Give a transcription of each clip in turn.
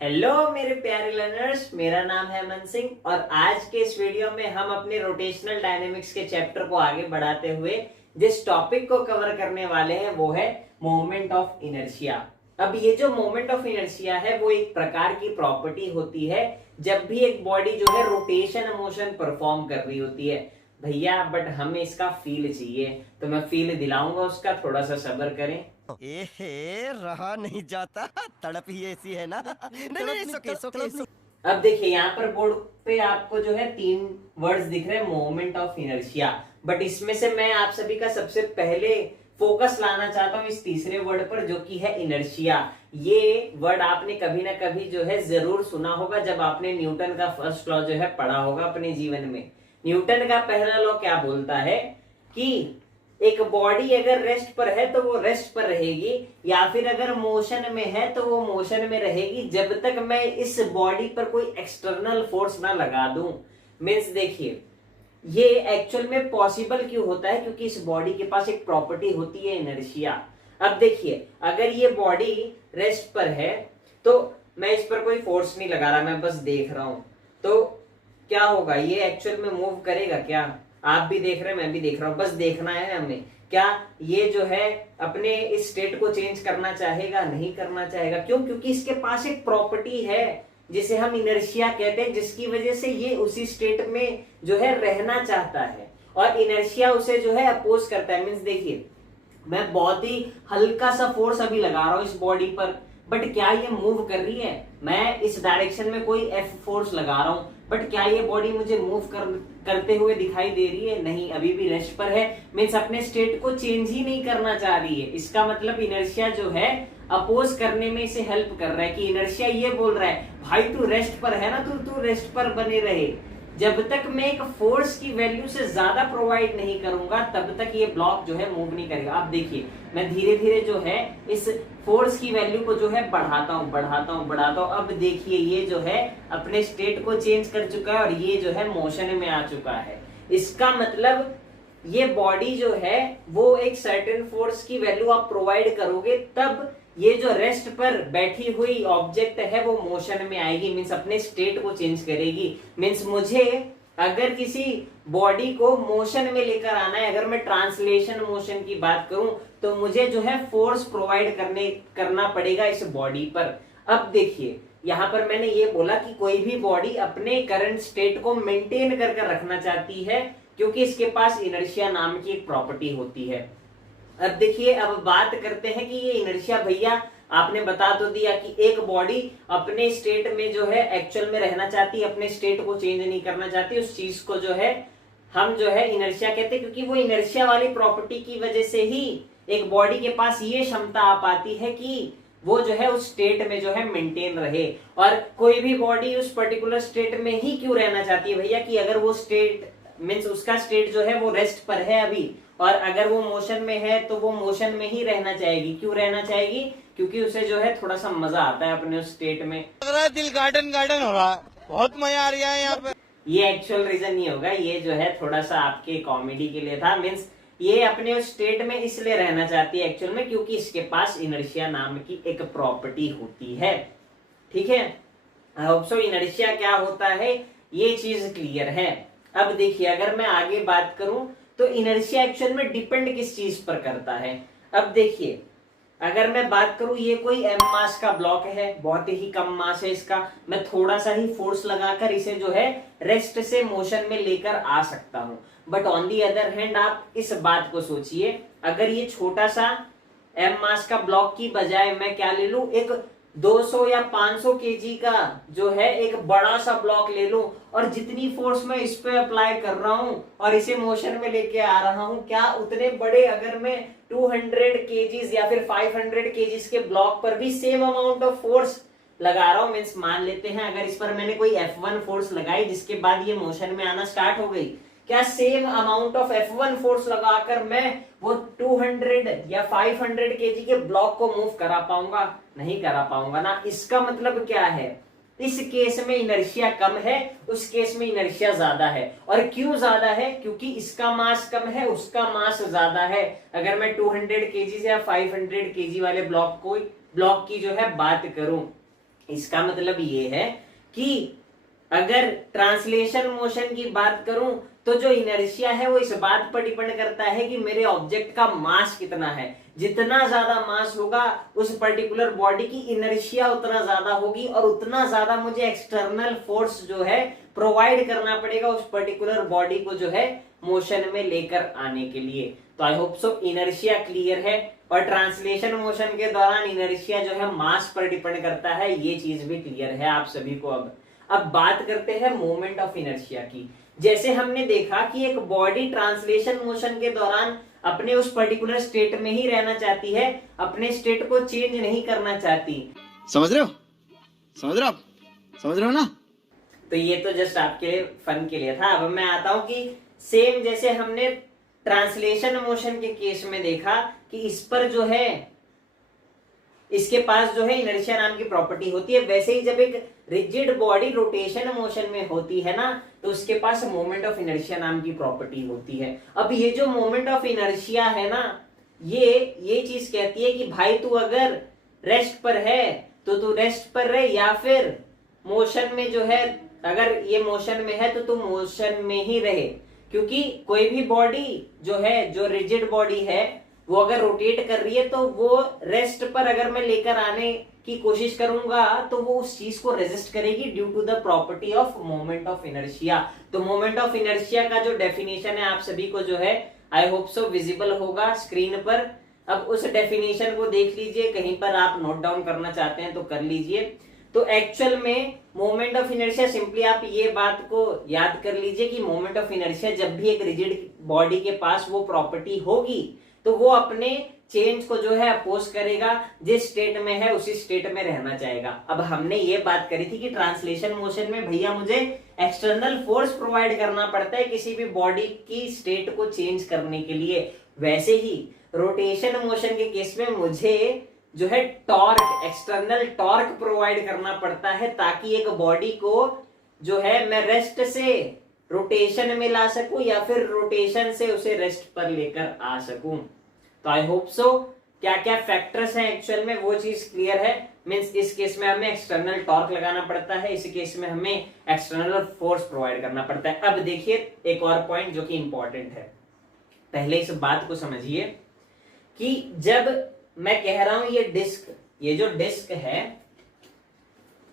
Hello मेरे प्यारे learners, मेरा नाम है अमन सिंह और आज के इस वीडियो में हम अपने रोटेशनल डायनेमिक्स के चैप्टर को आगे बढ़ाते हुए जिस टॉपिक को कवर करने वाले हैं वो है मोमेंट ऑफ इनर्शिया। अब ये जो मोमेंट ऑफ इनर्शिया है वो एक प्रकार की प्रॉपर्टी होती है जब भी एक बॉडी जो है रोटेशन मोशन परफॉर्म कर रही होती है भैया, बट हमें इसका फील चाहिए तो मैं फील दिलाऊंगा उसका, थोड़ा सा सब्र करें। रहा नहीं जाता, तड़प ही ऐसी है ना। नहीं, नहीं, अब देखिए यहाँ पर बोर्ड पे आपको जो है 3 वर्ड्स दिख रहे हैं, मोमेंट ऑफ इनर्शिया। बट इसमें से मैं आप सभी का सबसे पहले फोकस लाना चाहता हूँ इस तीसरे वर्ड पर जो कि है इनर्शिया। ये वर्ड आपने कभी ना कभी जो है जरूर सुना होगा जब आपने न्यूटन का फर्स्ट लॉ जो है पढ़ा होगा अपने जीवन में। न्यूटन का पहला लॉ क्या बोलता है कि एक बॉडी अगर रेस्ट पर है तो वो रेस्ट पर रहेगी, या फिर अगर मोशन में है तो वो मोशन में रहेगी जब तक मैं इस बॉडी पर कोई एक्सटर्नल फोर्स ना लगा दूं। मीन्स देखिए ये एक्चुअल में पॉसिबल क्यों होता है, क्योंकि इस बॉडी के पास एक प्रॉपर्टी होती है इनर्शिया। अब देखिए अगर ये बॉडी रेस्ट पर है तो मैं इस पर कोई फोर्स नहीं लगा रहा, मैं बस देख रहा हूं, तो क्या होगा, ये एक्चुअल में मूव करेगा क्या? आप भी देख रहे हैं, मैं भी देख रहा हूं, बस देखना है हमें। क्या ये जो है अपने इस स्टेट को चेंज करना चाहेगा? नहीं करना चाहेगा। क्यों? क्योंकि इसके पास एक प्रॉपर्टी है जिसे हम इनर्शिया कहते हैं, जिसकी वजह से ये उसी स्टेट में जो है रहना चाहता है और इनर्शिया उसे जो है अपोज करता है। मीन्स देखिए मैं बहुत ही हल्का सा फोर्स अभी लगा रहा हूं इस बॉडी पर, बट क्या ये मूव कर रही है? मैं इस डायरेक्शन में कोई एफ फोर्स लगा रहा हूं, बट क्या ये बॉडी मुझे मूव करते हुए दिखाई दे रही है? नहीं, अभी भी रेस्ट पर है। मीन्स अपने स्टेट को चेंज ही नहीं करना चाह रही है। इसका मतलब इनर्शिया जो है अपोज करने में इसे हेल्प कर रहा है कि इनर्शिया ये बोल रहा है भाई तू रेस्ट पर है ना, तू रेस्ट पर बने रहे। जब तक मैं एक फोर्स की वैल्यू से ज्यादा प्रोवाइड नहीं करूंगा तब तक ये ब्लॉक जो है मूव नहीं करेगा। आप देखिए मैं धीरे धीरे जो है इस फोर्स की वैल्यू को जो है बढ़ाता हूं। अब देखिए ये जो है अपने स्टेट को चेंज कर चुका है और ये जो है मोशन में आ चुका है। इसका मतलब ये बॉडी जो है वो एक सर्टेन फोर्स की वैल्यू आप प्रोवाइड करोगे तब ये जो रेस्ट पर बैठी हुई ऑब्जेक्ट है वो मोशन में आएगी, मीन्स अपने स्टेट को चेंज करेगी। मीन्स मुझे अगर किसी बॉडी को मोशन में लेकर आना है, अगर मैं ट्रांसलेशन मोशन की बात करूं तो मुझे जो है फोर्स प्रोवाइड करना पड़ेगा इस बॉडी पर। अब देखिए यहां पर मैंने ये बोला कि कोई भी बॉडी अपने करंट स्टेट को मेंटेन कर रखना चाहती है क्योंकि इसके पास इनर्शिया नाम की एक प्रॉपर्टी होती है। अब देखिए अब बात करते हैं कि ये इनर्शिया भैया आपने बता तो दिया कि एक बॉडी अपने स्टेट में जो है एक्चुअल में रहना चाहती है, अपने स्टेट को चेंज नहीं करना चाहती, उस चीज को जो है हम जो है इनर्शिया कहते हैं, क्योंकि वो इनर्शिया वाली प्रॉपर्टी की वजह से ही एक बॉडी के पास ये क्षमता आ पाती है कि वो जो है उस स्टेट में जो है मेंटेन रहे। और कोई भी बॉडी उस पर्टिकुलर स्टेट में ही क्यों रहना चाहती है भैया कि अगर वो स्टेट मीन्स उसका स्टेट जो है वो रेस्ट पर है अभी, और अगर वो मोशन में है तो वो मोशन में ही रहना चाहेगी। क्यों रहना चाहेगी? क्योंकि उसे जो है थोड़ा सा मजा आता है अपने उस स्टेट में। लग रहा है दिल गार्डन गार्डन हो रहा है, बहुत मजा आ रहा है यहाँ पे। ये एक्चुअल रीजन नहीं होगा, ये जो है थोड़ा सा आपके कॉमेडी के लिए था। मीन्स ये अपने उस स्टेट में इसलिए रहना चाहती है एक्चुअल में क्योंकि इसके पास इनर्शिया नाम की एक प्रॉपर्टी होती है। ठीक है, आई होप सो इनर्शिया क्या होता है ये चीज क्लियर है। अब देखिए अगर मैं आगे बात करूं तो इनर्शिया एक्चुअल में डिपेंड किस चीज पर करता है। अब देखिए अगर मैं बात करूं ये कोई एम मास का ब्लॉक है, बहुत ही कम मास है इसका, मैं थोड़ा सा ही फोर्स लगाकर इसे जो है रेस्ट से मोशन में लेकर आ सकता हूं। But on the other hand आप इस बात को सोचिए, अगर ये छोटा सा एम मास का ब्लॉक की बजाय मैं क्या ले लूं, एक 200 या 500 केजी का जो है एक बड़ा सा ब्लॉक ले लूं और जितनी फोर्स मैं इस पे अप्लाई कर रहा हूं और इसे मोशन में लेके आ रहा हूं, क्या उतने बड़े अगर मैं 200 केजीज या फिर 500 केजीज के ब्लॉक पर भी सेम अमाउंट ऑफ फोर्स लगा रहा हूं, मीन्स मान लेते हैं अगर इस पर मैंने कोई F1 फोर्स लगाई जिसके बाद ये मोशन में आना स्टार्ट हो गई, क्या same amount of F1 force लगाकर मैं वो 200 या 500 केजी के ब्लॉक को मूव करा पाऊंगा? नहीं करा पाऊंगा ना। इसका मतलब क्या है, इस केस में इनर्शिया कम है, उस केस में इनर्शिया ज्यादा है। और क्यों ज्यादा है? क्योंकि इसका मास कम है, उसका मास ज्यादा है। अगर मैं 200 केजी या 500 केजी वाले ब्लॉक की जो है बात करूं, इसका मतलब ये है कि अगर ट्रांसलेशन मोशन की बात करूं तो जो इनर्शिया है वो इस बात पर डिपेंड करता है कि मेरे ऑब्जेक्ट का मास कितना है। जितना ज्यादा मास होगा उस पर्टिकुलर बॉडी की इनर्शिया उतना ज्यादा होगी और उतना ज्यादा मुझे एक्सटर्नल फोर्स जो है प्रोवाइड करना पड़ेगा उस पर्टिकुलर बॉडी को जो है मोशन में लेकर आने के लिए। तो आई होप सो इनर्शिया क्लियर है। और ट्रांसलेशन मोशन के दौरान इनर्शिया जो है मास पर डिपेंड करता है, ये चीज भी क्लियर है आप सभी को। अब बात करते हैं मोमेंट ऑफ इनर्शिया की। जैसे हमने देखा कि एक बॉडी ट्रांसलेशन मोशन के दौरान अपने उस पर्टिकुलर स्टेट में ही रहना चाहती है, अपने स्टेट को चेंज नहीं करना चाहती। समझ रहे हो? समझ रहे हो आप? समझ रहे हो ना? तो ये तो जस्ट आपके लिए फन के लिए था। अब मैं आता हूं कि सेम जैसे हमने ट्रांसलेशन मोशन के केस में देखा कि इस पर जो है इसके पास जो है इनर्शिया नाम की प्रॉपर्टी होती है, वैसे ही जब एक रिजिड बॉडी रोटेशन मोशन में होती है ना तो उसके पास मोमेंट ऑफ इनर्शिया नाम की प्रॉपर्टी होती है। अब ये जो मोमेंट ऑफ इनर्शिया है ना, ये चीज कहती है कि भाई तू अगर रेस्ट पर है तो तू रेस्ट पर रहे, या फिर मोशन में जो है अगर ये मोशन में है तो तू मोशन में ही रहे। क्योंकि कोई भी बॉडी जो है, जो रिजिड बॉडी है, वो अगर रोटेट कर रही है तो वो रेस्ट पर अगर मैं लेकर आने की कोशिश करूंगा तो वो उस चीज को रेजिस्ट करेगी due to the property of moment of inertia. तो मोमेंट ऑफ इनर्शिया का जो डेफिनेशन है आप सभी को जो है आई होप सो विजिबल होगा स्क्रीन पर। अब उस डेफिनेशन को देख लीजिए, कहीं पर आप नोट डाउन करना चाहते हैं तो कर लीजिए। तो एक्चुअल में मोमेंट ऑफ इनर्शिया, सिंपली आप ये बात को याद कर लीजिए कि मोमेंट ऑफ इनर्शिया जब भी एक रिजिड बॉडी के पास वो प्रॉपर्टी होगी तो वो अपने चेंज को जो है अपोज करेगा, जिस स्टेट में है उसी स्टेट में रहना चाहेगा। अब हमने ये बात करी थी कि ट्रांसलेशन मोशन में भैया मुझे एक्सटर्नल फोर्स प्रोवाइड करना पड़ता है किसी भी बॉडी की स्टेट को चेंज करने के लिए। वैसे ही रोटेशन मोशन के केस में मुझे जो है टॉर्क, एक्सटर्नल टॉर्क प्रोवाइड करना पड़ता है ताकि एक बॉडी को जो है मैं रेस्ट से रोटेशन में ला सकूं या फिर रोटेशन से उसे रेस्ट पर लेकर आ सकूं। तो आई होप सो क्या क्या फैक्टर्स हैं एक्चुअल में वो चीज क्लियर है। मींस इस केस में हमें एक्सटर्नल टॉर्क लगाना पड़ता है, इस केस में हमें एक्सटर्नल फोर्स प्रोवाइड करना पड़ता है। अब देखिए एक और पॉइंट जो कि इंपॉर्टेंट है, पहले इस बात को समझिए कि जब मैं कह रहा हूं ये डिस्क, ये जो डिस्क है,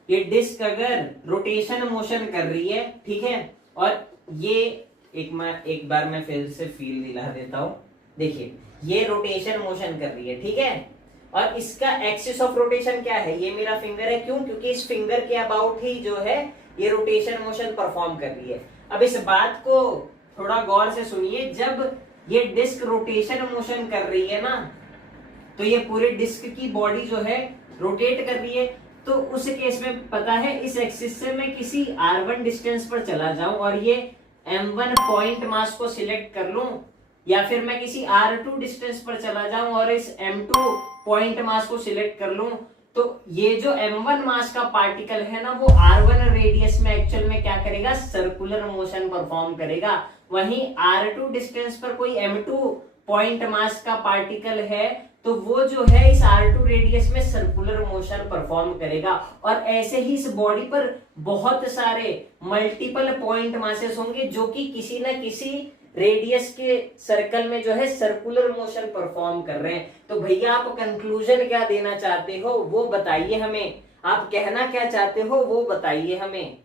ये डिस्क अगर रोटेशन मोशन कर रही है, ठीक है, और ये एक बार मैं फिर से फील दिला देता हूं। देखिए ये रोटेशन मोशन कर रही है, ठीक है, और इसका एक्सिस ऑफ रोटेशन क्या है, ये मेरा फिंगर है। क्यों? क्योंकि इस फिंगर के अबाउट ही जो है ये रोटेशन मोशन परफॉर्म कर रही है। अब इस बात को थोड़ा गौर से सुनिए, जब ये डिस्क रोटेशन मोशन कर रही है ना तो ये पूरे डिस्क की बॉडी जो है रोटेट कर रही है। तो उस केस में पता है इस एक्सिस से मैं किसी r1 डिस्टेंस पर चला जाऊं और ये m1 पॉइंट मास को सिलेक्ट कर लूं, या फिर मैं किसी r2 डिस्टेंस पर चला जाऊं और इस m2 पॉइंट मास को सिलेक्ट कर लूं, तो ये जो m1 मास का पार्टिकल है ना वो r1 रेडियस में एक्चुअल में क्या करेगा, सर्कुलर मोशन परफॉर्म करेगा। वहीं r2 डिस्टेंस पर कोई m2 पॉइंट मास का पार्टिकल है तो वो जो है इस r2 रेडियस में सर्कुलर मोशन परफॉर्म करेगा। और ऐसे ही इस बॉडी पर बहुत सारे मल्टीपल पॉइंट मासेस होंगे जो कि किसी न किसी रेडियस के सर्कल में जो है सर्कुलर मोशन परफॉर्म कर रहे हैं। तो भैया आप कंक्लूजन क्या देना चाहते हो वो बताइए हमें, आप कहना क्या चाहते हो वो बताइए हमें।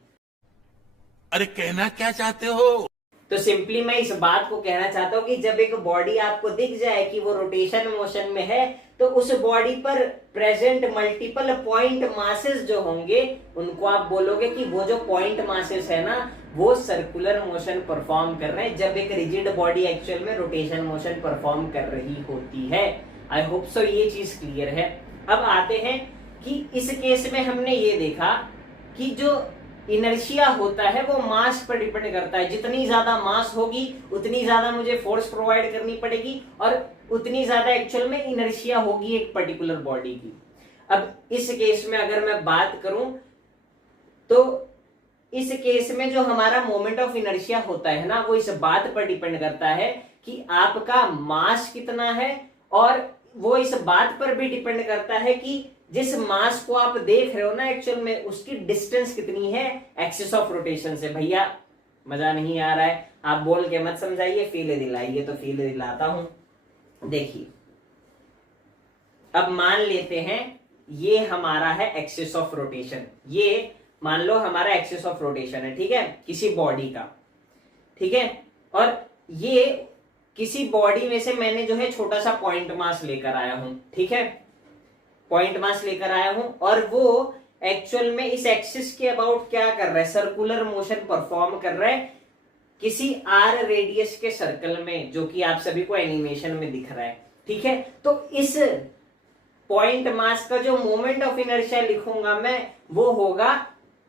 अरे कहना क्या चाहते हो? तो सिंपली मैं इस बात को कहना चाहता हूं कि जब एक बॉडी आपको दिख जाए कि वो रोटेशन मोशन में है तो उस बॉडी पर प्रेजेंट मल्टीपल पॉइंट मासेस जो होंगे उनको आप बोलोगे कि वो जो पॉइंट मासेस है ना वो सर्कुलर मोशन परफॉर्म कर रहे हैं, जब एक रिजिड बॉडी एक्चुअल में रोटेशन मोशन परफॉर्म कर रही होती है। आई होप सो ये चीज क्लियर है। अब आते हैं कि इस केस में हमने ये देखा कि जो इनर्शिया होता है वो मास पर डिपेंड करता है। जितनी ज्यादा मास होगी उतनी ज्यादा मुझे फोर्स प्रोवाइड करनी पड़ेगी और उतनी ज्यादा एक्चुअल में इनर्शिया होगी एक पर्टिकुलर बॉडी की। अब इस केस में अगर मैं बात करूं तो इस केस में जो हमारा मोमेंट ऑफ इनर्शिया होता है ना वो इस बात पर डिपेंड करता है कि आपका मास कितना है, और वो इस बात पर भी डिपेंड करता है कि जिस मास को आप देख रहे हो ना एक्चुअल में उसकी डिस्टेंस कितनी है एक्सिस ऑफ रोटेशन से। भैया मजा नहीं आ रहा है, आप बोल के मत समझाइए, फील दिलाइए। तो फील दिलाता हूं। देखिए अब मान लेते हैं ये हमारा है एक्सिस ऑफ रोटेशन, ये मान लो हमारा एक्सिस ऑफ रोटेशन है, ठीक है, किसी बॉडी का, ठीक है। और ये किसी बॉडी में से मैंने जो है छोटा सा पॉइंट मास लेकर आया हूं, ठीक है, पॉइंट मास लेकर आया हूं, और वो एक्चुअल में इस एक्सिस के अबाउट क्या कर रहा है, सर्कुलर मोशन परफॉर्म कर रहा है किसी आर रेडियस के सर्कल में, जो कि आप सभी को एनिमेशन में दिख रहा है, ठीक है। तो इस पॉइंट मास का जो मोमेंट ऑफ इनर्शिया लिखूंगा मैं, वो होगा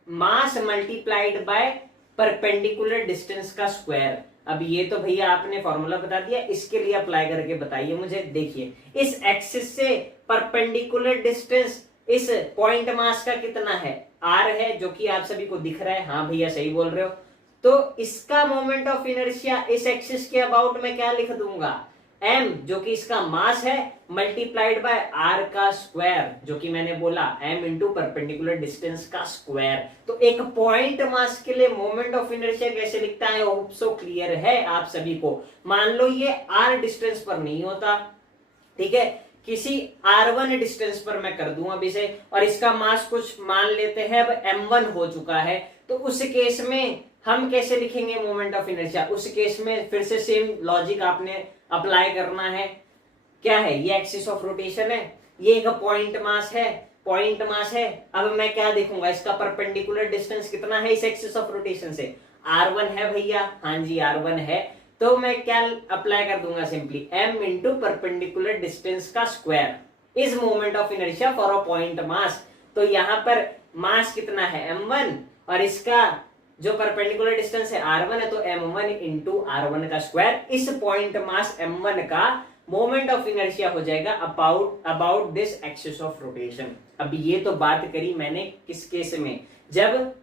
mass multiplied by perpendicular distance का स्क्वायर। अब ये तो भैया आपने फॉर्मूला बता दिया, इसके लिए अप्लाई करके बताइए मुझे। देखिए इस एक्सिस से परपेंडिकुलर डिस्टेंस इस पॉइंट मास का कितना है, आर है, जो कि आप सभी को दिख रहा है। हाँ भैया सही बोल रहे हो। तो इसका मोमेंट ऑफ इनर्शिया इस एक्सिस के अबाउट में क्या लिख दूंगा, m, जो कि इसका मास है, मल्टीप्लाइड बाय r का स्क्वायर, जो कि मैंने बोला m इंटू परपेंडिकुलर डिस्टेंस का स्क्वायर। तो एक पॉइंट मास के लिए मोमेंट ऑफ इनर्शिया कैसे लिखता है, होप सो क्लियर है आप सभी को। मान लो ये r डिस्टेंस पर नहीं होता, ठीक है, किसी r1 डिस्टेंस पर मैं कर दूं अब इसे, और इसका मास कुछ मान लेते हैं अब m1 हो चुका है। तो उस केस में हम कैसे लिखेंगे मोमेंट ऑफ इनर्शिया, उस केस में फिर से सेम लॉजिक आपने अप्लाई करना है। क्या है, ये एक्सिस ऑफ रोटेशन है, ये एक पॉइंट मास है, पॉइंट मास है। अब मैं क्या देखूंगा, इसका परपेंडिकुलर डिस्टेंस कितना है इस एक्सिस ऑफ रोटेशन से, r1 है भैया, हाँ जी r1 है। तो मैं क्या अप्लाई कर दूंगा, simply m into perpendicular distance का square is moment of inertia for a point mass. तो यहाँ पर मास कितना है m1, और इसका जो परपेंडिकुलर डिस्टेंस है r1 है, तो m1 इंटू r1 का स्क्वायर। इस पॉइंट मास m1 का मोमेंट ऑफ इनर्शिया हो जाएगा about this axis of rotation. अब ये तो बात करी मैंने किस केस में, जब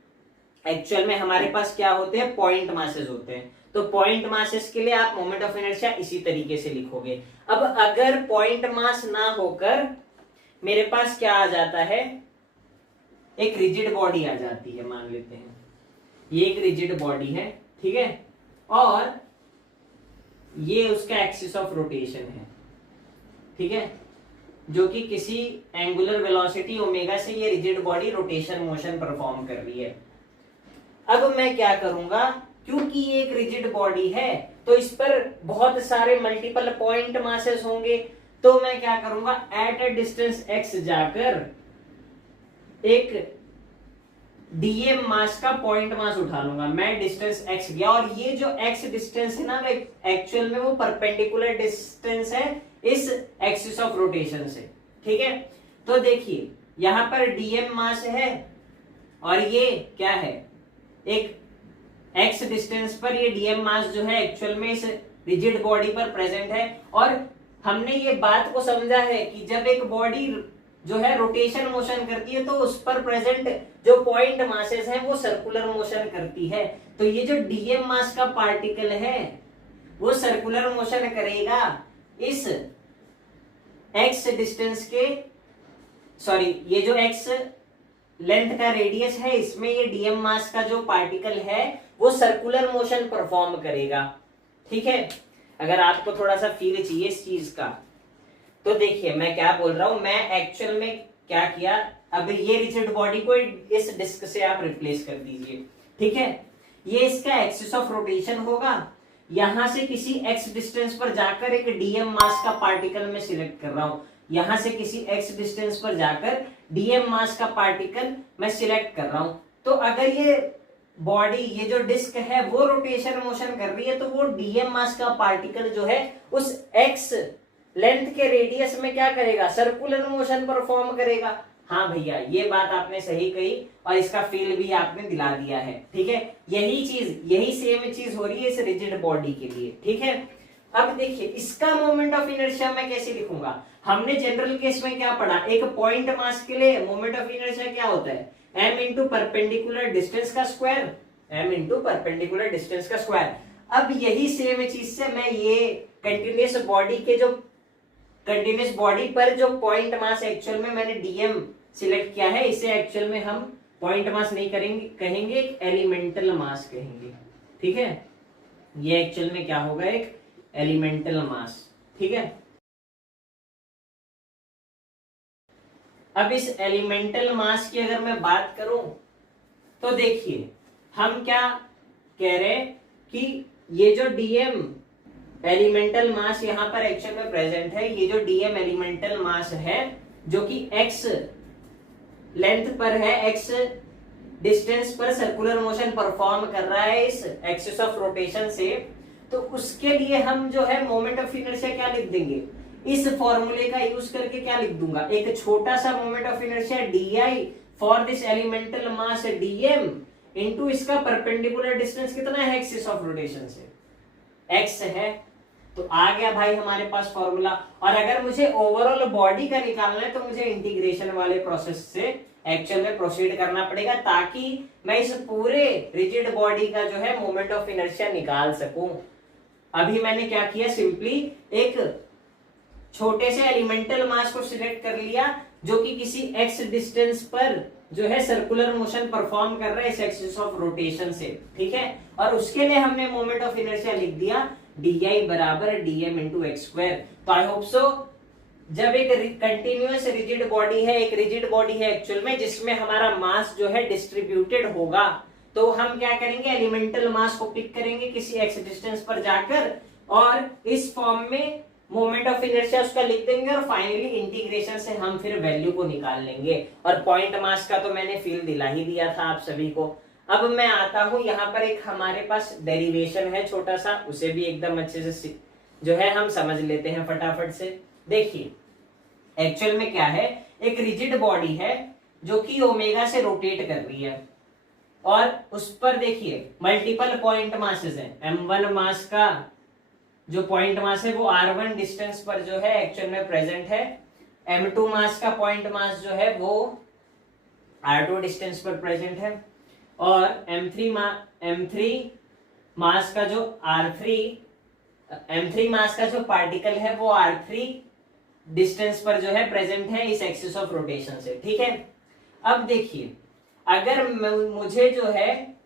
एक्चुअल में हमारे पास क्या होते हैं, पॉइंट मासेस होते हैं। तो पॉइंट मासेस के लिए आप मोमेंट ऑफ इनर्शिया इसी तरीके से लिखोगे। अब अगर पॉइंट मास ना होकर मेरे पास क्या आ जाता है, एक रिजिड बॉडी आ जाती है, मान लेते हैं ये एक रिजिड बॉडी है, ठीक है, और ये उसका एक्सिस ऑफ रोटेशन है, ठीक है, जो कि किसी एंगुलर वेलोसिटी ओमेगा से ये rigid body rotation motion perform कर रही है। अब मैं क्या करूंगा, क्योंकि ये एक रिजिड बॉडी है तो इस पर बहुत सारे मल्टीपल पॉइंट मासेस होंगे। तो मैं क्या करूंगा, एट अ डिस्टेंस x जाकर एक डीएम मास का पॉइंट मास उठा लूंगा। मैं डिस्टेंस x गया, और ये जो x डिस्टेंस है ना, एक्चुअल में वो परपेंडिकुलर डिस्टेंस है इस एक्सिस ऑफ रोटेशन से, ठीक है। तो देखिए यहां पर डीएम मास है, और ये क्या है, एक x डिस्टेंस पर ये डीएम मास जो है एक्चुअल में इस रिजिड बॉडी पर प्रेजेंट है। और हमने ये बात को समझा है कि जब एक बॉडी जो है रोटेशन मोशन करती है तो उस पर प्रेजेंट जो पॉइंट मासेस हैं वो सर्कुलर मोशन करती है। तो ये जो डीएम मास का पार्टिकल है वो सर्कुलर मोशन करेगा इस x डिस्टेंस के, सॉरी ये जो x लेंथ का रेडियस है, इसमें ये डीएम मास का जो पार्टिकल है वो सर्कुलर मोशन परफॉर्म करेगा, ठीक है। अगर आपको थोड़ा सा फील चाहिए इस चीज का, तो देखिए मैं क्या बोल रहा हूं। मैं एक्चुअल में क्या किया, अब ये रिजिड बॉडी को इस डिस्क से आप रिप्लेस कर दीजिए, ठीक है। ये इसका एक्सिस ऑफ रोटेशन होगा, यहां से किसी x डिस्टेंस पर जाकर एक डीएम मास का पार्टिकल मैं सिलेक्ट कर रहा हूं, यहां से किसी x डिस्टेंस पर जाकर डीएम मास का पार्टिकल मैं सिलेक्ट कर रहा हूं। तो अगर ये बॉडी, ये जो डिस्क है वो रोटेशन मोशन कर रही है, तो वो डीएम मास का पार्टिकल जो है उस x लेंथ के रेडियस में क्या करेगा, सर्कुलर मोशन परफॉर्म करेगा। हाँ भैया ये बात आपने सही कही, और इसका फील भी आपने दिला दिया है, ठीक है। यही सेम चीज हो रही है इस रिजिड बॉडी के लिए, ठीक है। अब देखिए इसका मोमेंट ऑफ इनर्शिया मैं कैसे लिखूंगा। हमने जनरल केस में क्या पढ़ा, एक पॉइंट मास के लिए मोमेंट ऑफ इनर्शिया क्या होता है, m इंटू परपेंडिकुलर डिस्टेंस का square, m into perpendicular distance का स्क्वायर। अब यही सेम चीज से मैं ये कंटिन्यूअस बॉडी के जो कंटिन्यूस बॉडी पर जो पॉइंट मास एक्चुअल में मैंने डीएम सिलेक्ट किया है, इसे एक्चुअल में हम पॉइंट मास नहीं कहेंगे, एक एलिमेंटल मास कहेंगे। ठीक है, ये एक्चुअल में क्या होगा, एक एलिमेंटल मास। ठीक है, अब इस एलिमेंटल मास की अगर मैं बात करूं तो देखिए हम क्या कह रहे हैं कि ये जो डीएम एलिमेंटल मास यहां पर एक्चुअल में प्रेजेंट है, ये जो डीएम एलिमेंटल मास है जो कि एक्स लेंथ पर है, एक्स डिस्टेंस पर सर्कुलर मोशन परफॉर्म कर रहा है इस एक्सिस ऑफ रोटेशन से, तो उसके लिए हम जो है मोमेंट ऑफ इनर्शिया क्या लिख देंगे, इस फॉर्मूले का यूज करके क्या लिख दूंगा, एक छोटा सा moment of inertia D for this elemental mass DM into इसका परपेंडिकुलर डिस्टेंस कितना है एक्सिस ऑफ रोटेशन से, एक्स है। तो आ गया भाई हमारे पास फॉर्मूला। और अगर मुझे ओवरऑल बॉडी का निकालना है तो मुझे इंटीग्रेशन वाले प्रोसेस से एक्चुअल में प्रोसीड करना पड़ेगा, ताकि मैं इस पूरे रिजिड बॉडी का जो है मोमेंट ऑफ इनर्शिया निकाल सकूं। अभी मैंने क्या किया, सिंपली एक छोटे से एलिमेंटल मास को सिलेक्ट कर लिया जो कि किसी एक्स डिस्टेंस पर जो है सर्कुलर मोशन परफॉर्म कर रहा है इस एक्सिस ऑफ रोटेशन से। ठीक है, और उसके लिए हमने मोमेंट ऑफ इनर्शिया लिख दिया डी बराबर डीएम इंटू एक्स स्क्वायर। तो आई होप सो जब एक कंटिन्यूअस रिजिड बॉडी है, एक रिजिड बॉडी है एक्चुअल में जिसमें हमारा मास जो है डिस्ट्रीब्यूटेड होगा, तो हम क्या करेंगे, एलिमेंटल मास को पिक करेंगे किसी एक्स डिस्टेंस पर जाकर और इस फॉर्म में मोमेंट ऑफ इनर्शिया उसका लिख देंगे और फाइनली इंटीग्रेशन से हम फिर वैल्यू को निकाल लेंगे। और पॉइंट मास का तो मैंने फील दिला ही दिया था आप सभी को। अब मैं आता हूं यहाँ पर एक हमारे पास डेरिवेशन है छोटा सा, उसे भी एकदम अच्छे से जो है हम समझ लेते हैं फटाफट से। देखिए एक्चुअल में क्या है, एक रिजिड बॉडी है जो कि ओमेगा से रोटेट कर रही है और उस पर देखिए मल्टीपल पॉइंट मासेस हैं। m1 मास का जो पॉइंट मास है वो r1 डिस्टेंस पर जो है एक्चुअल में प्रेजेंट है, m2 मास का पॉइंट मास जो है वो r2 डिस्टेंस पर प्रेजेंट है और m3 मास का जो m3 मास का जो पार्टिकल है वो r3 डिस्टेंस पर जो है प्रेजेंट है इस एक्सिस ऑफ रोटेशन से। ठीक है, अब देखिए अगर मुझे जो है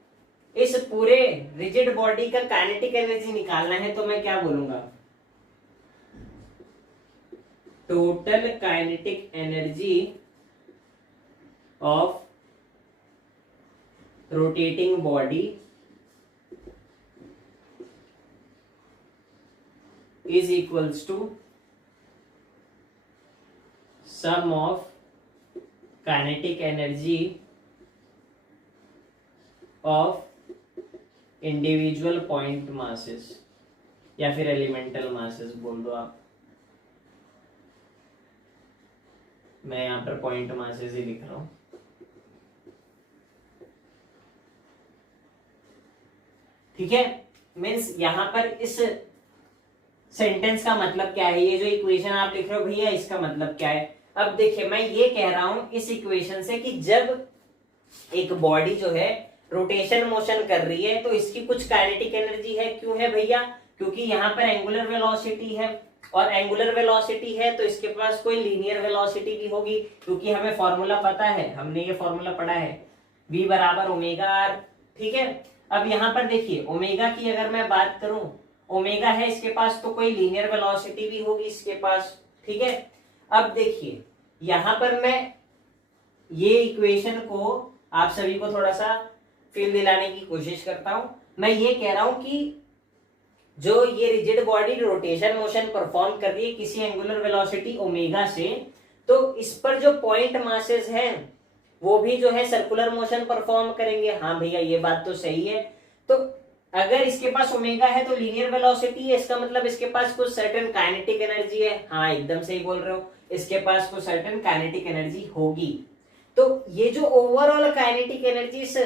इस पूरे रिजिड बॉडी का काइनेटिक एनर्जी निकालना है तो मैं क्या बोलूंगा, total kinetic energy of rotating body is equals to sum of kinetic energy of individual point masses या फिर एलिमेंटल मासेस बोल दो आप, मैं यहां पर पॉइंट मासेस ही लिख रहा हूं। ठीक है, मीन्स यहां पर इस सेंटेंस का मतलब क्या है, ये जो इक्वेशन आप लिख रहे हो भैया इसका मतलब क्या है। अब देखिए मैं ये कह रहा हूं इस इक्वेशन से कि जब एक बॉडी जो है रोटेशन मोशन कर रही है तो इसकी कुछ काइनेटिक एनर्जी है। क्यों है भैया, क्योंकि यहाँ पर एंगुलर वेलोसिटी है और एंगुलर वेलोसिटी है तो इसके पास कोई लीनियर वेलोसिटी भी होगी, क्योंकि हमें फॉर्मूला पता है, हमने ये फॉर्मूला पढ़ा है v बराबर ओमेगा आर। ठीक है, अब यहाँ पर देखिए ओमेगा की अगर मैं बात करूं, ओमेगा है इसके पास तो कोई लीनियर वेलोसिटी भी होगी इसके पास। ठीक है, अब देखिए यहां पर मैं ये इक्वेशन को आप सभी को थोड़ा सा फील दिलाने की कोशिश करता हूं। मैं ये कह रहा हूं कि जो ये rigid body rotation motion perform कर रही है किसी एंगुलर वेलोसिटी ओमेगा से, तो इस पर जो पॉइंट मासेस हैं वो भी जो है सर्कुलर मोशन परफॉर्म करेंगे। हाँ भैया ये बात तो सही है। तो अगर इसके पास ओमेगा है तो लीनियर वेलोसिटी है, इसका मतलब इसके पास कुछ सर्टेन काइनेटिक एनर्जी है। हाँ एकदम सही बोल रहे हो, इसके पास कुछ सर्टेन काइनेटिक एनर्जी होगी। तो ये जो ओवरऑल काइनेटिक एनर्जी इस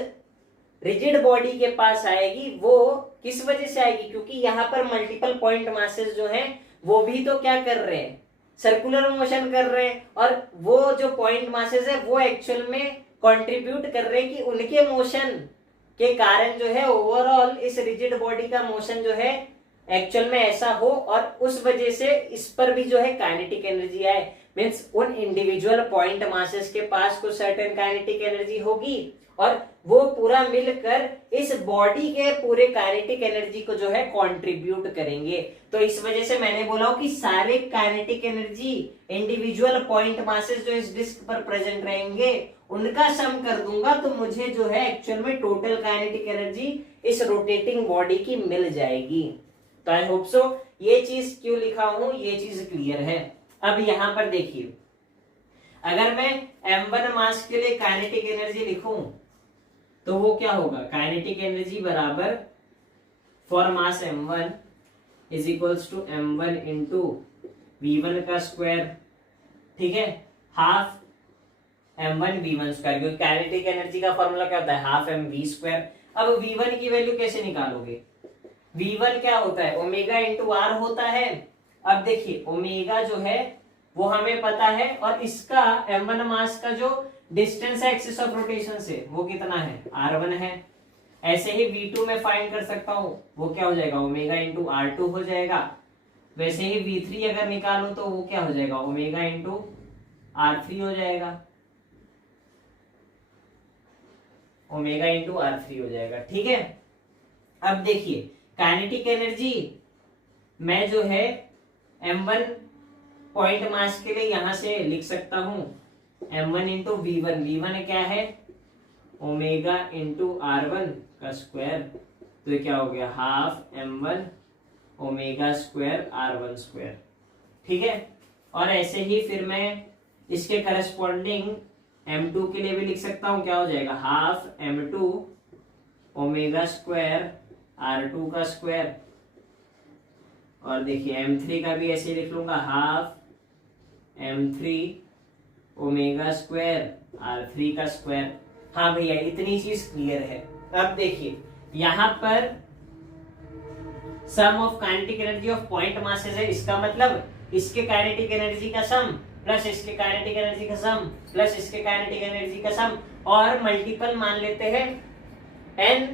रिजिड बॉडी के पास आएगी वो किस वजह से आएगी, क्योंकि यहाँ पर मल्टीपल पॉइंट मासेस जो हैं वो भी तो क्या कर रहे हैं, सर्कुलर मोशन कर रहे हैं और वो जो पॉइंट मासेस है वो एक्चुअल में कंट्रीब्यूट कर रहे हैं कि उनके मोशन के कारण जो है ओवरऑल इस रिजिड बॉडी का मोशन जो है एक्चुअल में ऐसा हो और उस वजह से इस पर भी जो है काइनेटिक एनर्जी आए, मीन्स उन इंडिविजुअल पॉइंट मासेस के पास कुछ सर्टेन काइनेटिक एनर्जी होगी और वो पूरा मिलकर इस बॉडी के पूरे काइनेटिक एनर्जी को जो है कंट्रीब्यूट करेंगे। तो इस वजह से मैंने बोला हूं कि सारे kinetic energy individual point masses जो इस डिस्क पर प्रेजेंट रहेंगे उनका सम कर दूंगा तो मुझे जो है एक्चुअल में टोटल काइनेटिक एनर्जी इस रोटेटिंग बॉडी की मिल जाएगी। तो आई होप सो ये चीज क्यों लिखा हूं ये चीज क्लियर है। अब यहां पर देखिए, अगर मैं m1 मास के लिए काइनेटिक एनर्जी लिखूं तो वो क्या होगा, काइनेटिक एनर्जी बराबर for mass m1 is equals to m1 into v1 का स्क्वायर, ठीक है, हाफ m1 v1 स्क्वायर, क्योंकि काइनेटिक एनर्जी का फॉर्मूला क्या होता है, हाफ mv स्क्वायर। अब v1 की वैल्यू कैसे निकालोगे, v1 क्या होता है, ओमेगा इंटू आर होता है। अब देखिए ओमेगा जो है वो हमें पता है और इसका m1 मास का जो डिस्टेंस है एक्सिस ऑफ रोटेशन से वो कितना है, r1 है। ऐसे ही v2 में फाइंड कर सकता हूं, वो क्या हो जाएगा, ओमेगा इंटू r2 हो जाएगा। वैसे ही v3 अगर निकालूं तो वो क्या हो जाएगा, ओमेगा इंटू r3 हो जाएगा, ओमेगा इंटू r3 हो जाएगा, ठीक है। अब देखिए काइनेटिक एनर्जी मैं जो है m1 पॉइंट मास के लिए यहां से लिख सकता हूं m1 इंटू v1, v1 क्या है, ओमेगा इंटू r1 का स्क्वायर, तो ये क्या हो गया, half m1 omega square r1 square, ठीक है। और ऐसे ही फिर मैं इसके करस्पॉन्डिंग m2 के लिए भी लिख सकता हूं, क्या हो जाएगा, half m2 omega square r2 का स्क्वायर। और देखिए m3 का भी ऐसे लिख लूंगा, half m3 omega square r3 का स्क्वायर। हाँ भैया इतनी चीज क्लियर है। अब देखिए यहां पर sum of kinetic energy of point masses है, इसका मतलब इसके काइनेटिक एनर्जी का सम प्लस इसके काइनेटिक एनर्जी का सम प्लस इसके काइनेटिक एनर्जी का सम और मल्टीपल मान लेते हैं n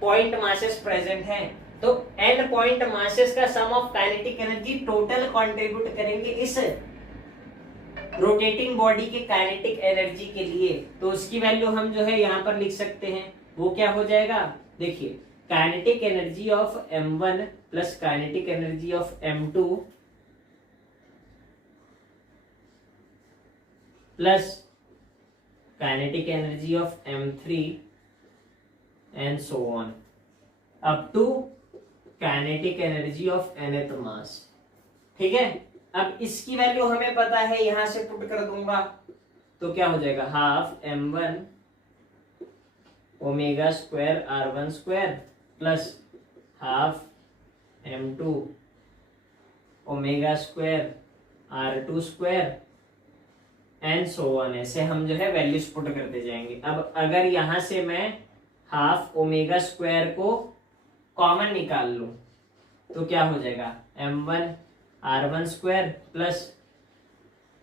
पॉइंट मासेस प्रेजेंट हैं, तो n पॉइंट मासेस का sum of kinetic energy total contribute करेंगे इस रोटेटिंग बॉडी के काइनेटिक एनर्जी के लिए। तो उसकी वैल्यू हम जो है यहां पर लिख सकते हैं, वो क्या हो जाएगा, देखिए kinetic energy of m1 plus kinetic energy of m2 plus kinetic energy of m3 and so on up to kinetic energy of nth mass, ठीक है। अब इसकी वैल्यू हमें पता है, यहां से पुट कर दूंगा तो क्या हो जाएगा, half m1 omega square r1 square plus half m2 omega square r2 square and so on. ऐसे हम जो है वैल्यूज पुट करते जाएंगे। अब अगर यहां से मैं हाफ ओमेगा स्क्वायर को कॉमन निकाल लूं तो क्या हो जाएगा, m1 r1 square plus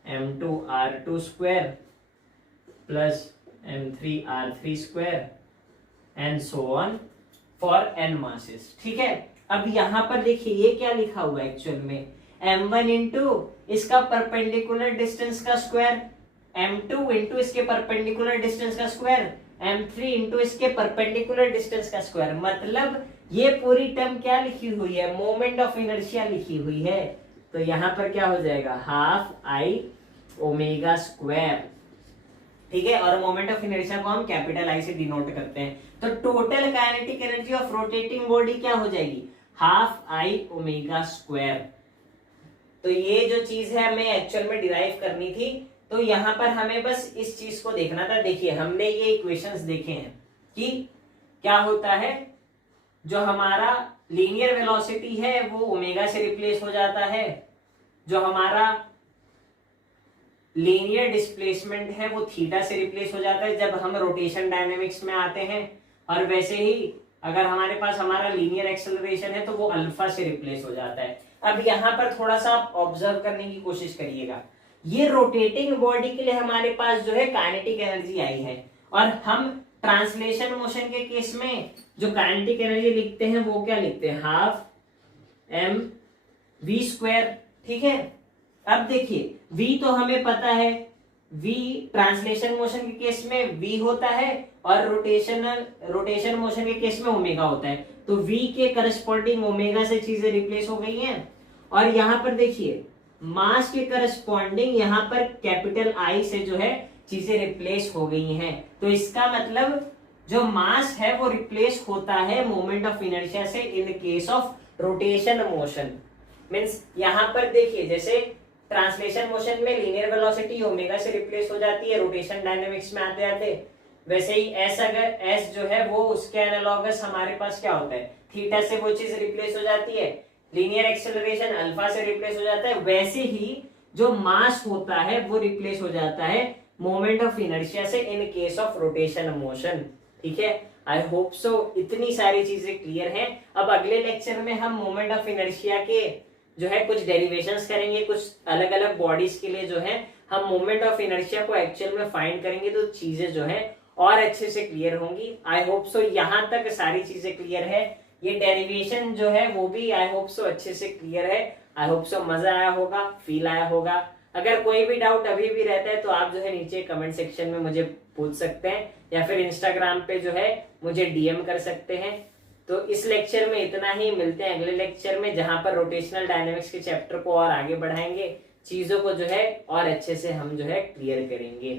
m2 r2 square plus m3 r3 square and so on for n masses, ठीक है। अब यहां पर देखिए ये क्या लिखा हुआ है एक्चुअल में, m1 इंटू इसका परपेंडिकुलर डिस्टेंस का स्क्वायर, m2 इंटू इसके परपेंडिकुलर डिस्टेंस का स्क्वायर, m3 इंटू इसके परपेंडिकुलर डिस्टेंस का स्क्वायर। मतलब ये पूरी टर्म क्या लिखी हुई है, मोमेंट ऑफ इनर्शिया लिखी हुई है। तो यहां पर क्या हो जाएगा, हाफ आई ओमेगा स्क्वायर, ठीक है। और मोमेंट ऑफ इनर्शिया को हम कैपिटल आई से डिनोट करते हैं। तो total kinetic energy of rotating body क्या हो जाएगी, हाफ आई ओमेगा स्क्वायर। तो ये जो चीज है हमें एक्चुअल में डिराइव करनी थी, तो यहां पर हमें बस इस चीज को देखना था। देखिए हमने ये इक्वेशंस देखे हैं कि क्या होता है, जो हमारा लीनियर वेलोसिटी है वो ओमेगा से रिप्लेस हो जाता है, जो हमारा लीनियर डिस्प्लेसमेंट है वो थीटा से रिप्लेस हो जाता है जब हम रोटेशन डायनेमिक्स में आते हैं। और वैसे ही अगर हमारे पास हमारा लीनियर एक्सेलरेशन है तो वो अल्फा से रिप्लेस हो जाता है। अब यहाँ पर थोड़ा सा आप ऑब्जर्व करने की कोशिश करिएगा, ये रोटेटिंग बॉडी के लिए हमारे पास जो है काइनेटिक एनर्जी आई है, और हम ट्रांसलेशन मोशन के केस में जो काइनेटिक एनर्जी लिखते हैं वो क्या लिखते हैं, हाफ एम वी स्क्वायर। ठीक है, अब देखिए v तो हमें पता है, v ट्रांसलेशन मोशन के केस में v होता है और रोटेशन मोशन के केस में ओमेगा होता है। तो v के करस्पॉन्डिंग ओमेगा से चीजें रिप्लेस हो गई हैं। और यहां पर देखिए मास के करस्पॉन्डिंग यहां पर कैपिटल I से जो है चीजें रिप्लेस हो गई हैं। तो इसका मतलब जो मास है वो रिप्लेस होता है मोमेंट ऑफ इनर्शिया से in case of rotation motion. Means यहां पर देखिए जैसे ट्रांसलेशन मोशन में लीनियर वेलोसिटी ओमेगा से रिप्लेस हो जाती है रोटेशन डायनेमिक्स में आते आते, वैसे ही एस अगर एस जो है वो उसके एनालॉगस हमारे पास क्या होता है, थीटा से वो चीज रिप्लेस हो जाती है, लीनियर एक्सेलरेशन अल्फा से रिप्लेस हो जाता है। वैसे ही जो मास होता है वो रिप्लेस हो जाता है मोमेंट ऑफ इनर्शिया से in case of rotation motion. ठीक है, आई होप सो इतनी सारी चीजें क्लियर हैं। अब अगले लेक्चर में हम मोमेंट ऑफ इनर्शिया के जो है कुछ डेरिवेशंस करेंगे, कुछ अलग अलग बॉडीज के लिए जो है हम मोमेंट ऑफ इनर्शिया को एक्चुअल में फाइंड करेंगे, तो चीजें जो है और अच्छे से क्लियर होंगी। आई होप सो यहाँ तक सारी चीजें क्लियर है। ये डेरिवेशन जो है वो भी आई होप सो अच्छे से क्लियर है। आई होप सो मजा आया होगा, फील आया होगा। अगर कोई भी डाउट अभी भी रहता है तो आप जो है नीचे कमेंट सेक्शन में मुझे पूछ सकते हैं या फिर इंस्टाग्राम पे जो है मुझे डीएम कर सकते हैं। तो इस लेक्चर में इतना ही, मिलते हैं अगले लेक्चर में जहां पर रोटेशनल डायनेमिक्स के चैप्टर को और आगे बढ़ाएंगे, चीजों को जो है और अच्छे से हम जो है क्लियर करेंगे।